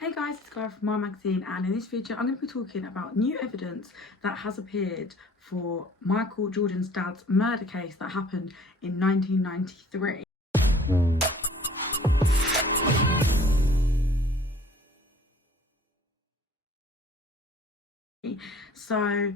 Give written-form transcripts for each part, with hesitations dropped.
Hey guys, it's Skye from Aman Magazine, and in this video I'm going to be talking about new evidence that has appeared for Michael Jordan's dad's murder case that happened in 1993. So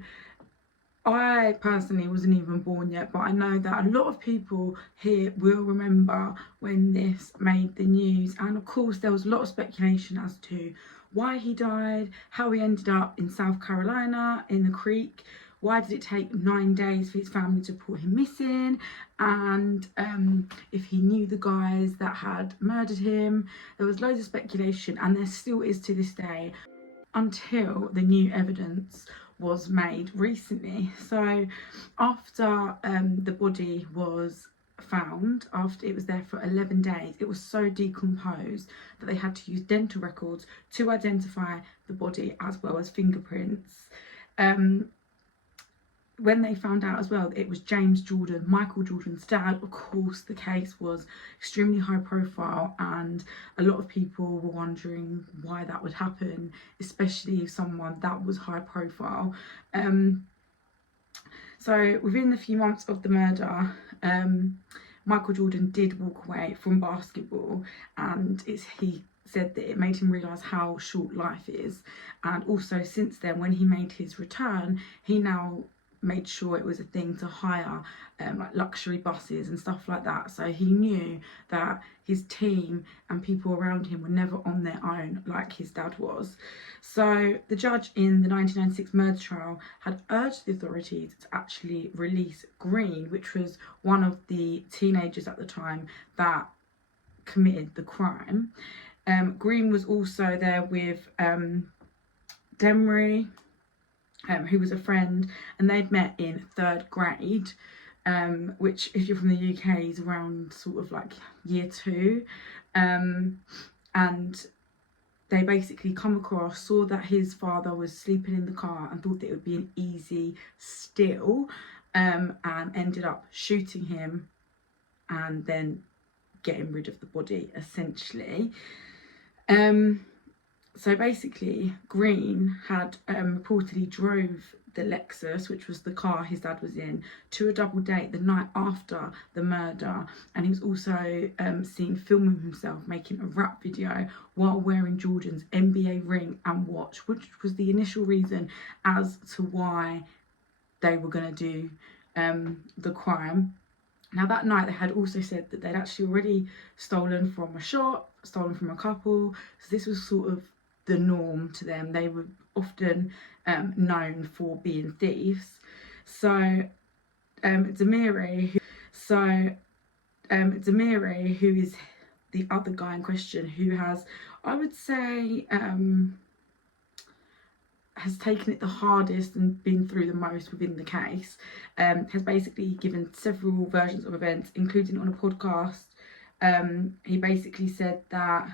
I personally wasn't even born yet, but I know that a lot of people here will remember when this made the news, and of course there was a lot of speculation as to why he died, how he ended up in South Carolina in the creek, why did it take 9 days for his family to report him missing, and if he knew the guys that had murdered him. There was loads of speculation, and there still is to this day, until the new evidence was made recently. So after the body was found, after it was there for 11 days, it was so decomposed that they had to use dental records to identify the body, as well as fingerprints. When they found out as well that it was James Jordan, Michael Jordan's dad, of course the case was extremely high profile, and a lot of people were wondering why that would happen, especially someone that was high profile. So within the few months of the murder, Michael Jordan did walk away from basketball, and he said that it made him realise how short life is. And also since then, when he made his return, he now made sure it was a thing to hire like luxury buses and stuff like that. So he knew that his team and people around him were never on their own like his dad was. So the judge in the 1996 murder trial had urged the authorities to actually release Green, which was one of the teenagers at the time that committed the crime. Green was also there with Demry, who was a friend, and they'd met in 3rd grade, which if you're from the UK is around sort of like year 2, and they basically come across, saw that his father was sleeping in the car and thought that it would be an easy steal, and ended up shooting him and then getting rid of the body essentially. So basically, Green had reportedly drove the Lexus, which was the car his dad was in, to a double date the night after the murder, and he was also seen filming himself making a rap video while wearing Jordan's NBA ring and watch, which was the initial reason as to why they were going to do the crime. Now that night they had also said that they'd actually already stolen from a shop, stolen from a couple, so this was sort of the norm to them. They were often known for being thieves. So Demiri, who is the other guy in question, who has, I would say, has taken it the hardest and been through the most within the case, has basically given several versions of events, including on a podcast. He basically said that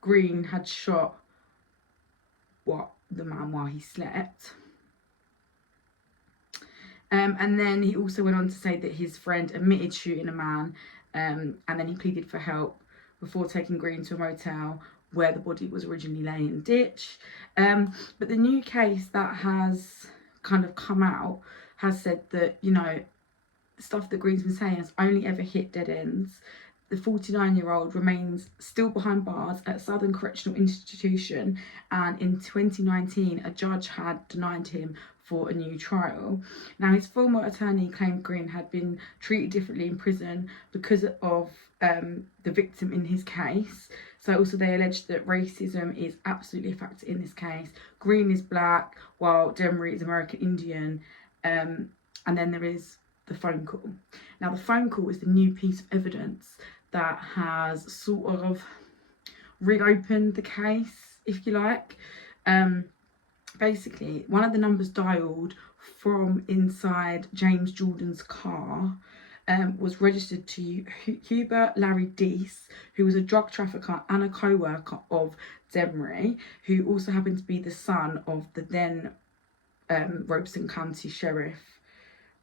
Green had shot the man while he slept. And then he also went on to say that his friend admitted shooting a man, and then he pleaded for help before taking Green to a motel where the body was originally laying in a ditch. But the new case that has kind of come out has said that, you know, stuff that Green's been saying has only ever hit dead ends. The 49-year-old remains still behind bars at Southern Correctional Institution, and in 2019 a judge had denied him for a new trial. Now his former attorney claimed Green had been treated differently in prison because of the victim in his case. So also they alleged that racism is absolutely a factor in this case. Green is black while Demry is American Indian, and then there is the phone call. Now the phone call is the new piece of evidence that has sort of reopened the case, if you like. Basically, one of the numbers dialed from inside James Jordan's car was registered to Hubert Larry Deese, who was a drug trafficker and a co-worker of Demry, who also happened to be the son of the then Robeson County Sheriff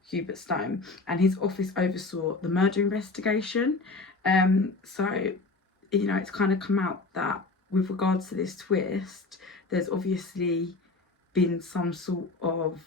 Hubert Stone, and his office oversaw the murder investigation. So, you know, it's kind of come out that with regards to this twist, there's obviously been some sort of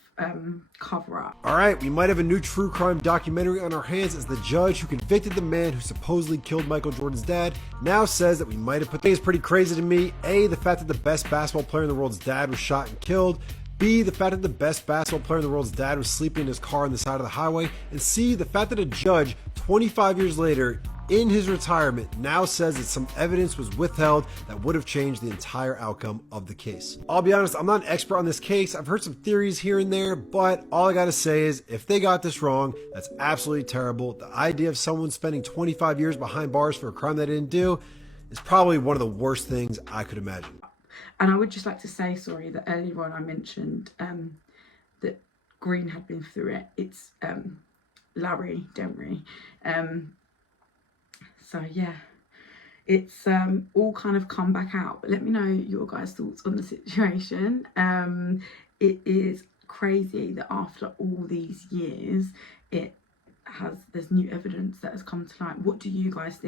cover-up. All right, we might have a new true crime documentary on our hands, as the judge who convicted the man who supposedly killed Michael Jordan's dad now says that we might have put things pretty crazy to me. A, the fact that the best basketball player in the world's dad was shot and killed. B, the fact that the best basketball player in the world's dad was sleeping in his car on the side of the highway. And C, the fact that a judge 25 years later in his retirement now says that some evidence was withheld that would have changed the entire outcome of the case. I'll be honest, I'm not an expert on this case. I've heard some theories here and there, but all I gotta say is if they got this wrong, that's absolutely terrible. The idea of someone spending 25 years behind bars for a crime they didn't do is probably one of the worst things I could imagine. And I would just like to say, sorry, that earlier on I mentioned that Green had been through it. It's Larry Demery. So yeah, it's all kind of come back out. But let me know your guys' thoughts on the situation. It is crazy that after all these years, there's new evidence that has come to light. What do you guys think?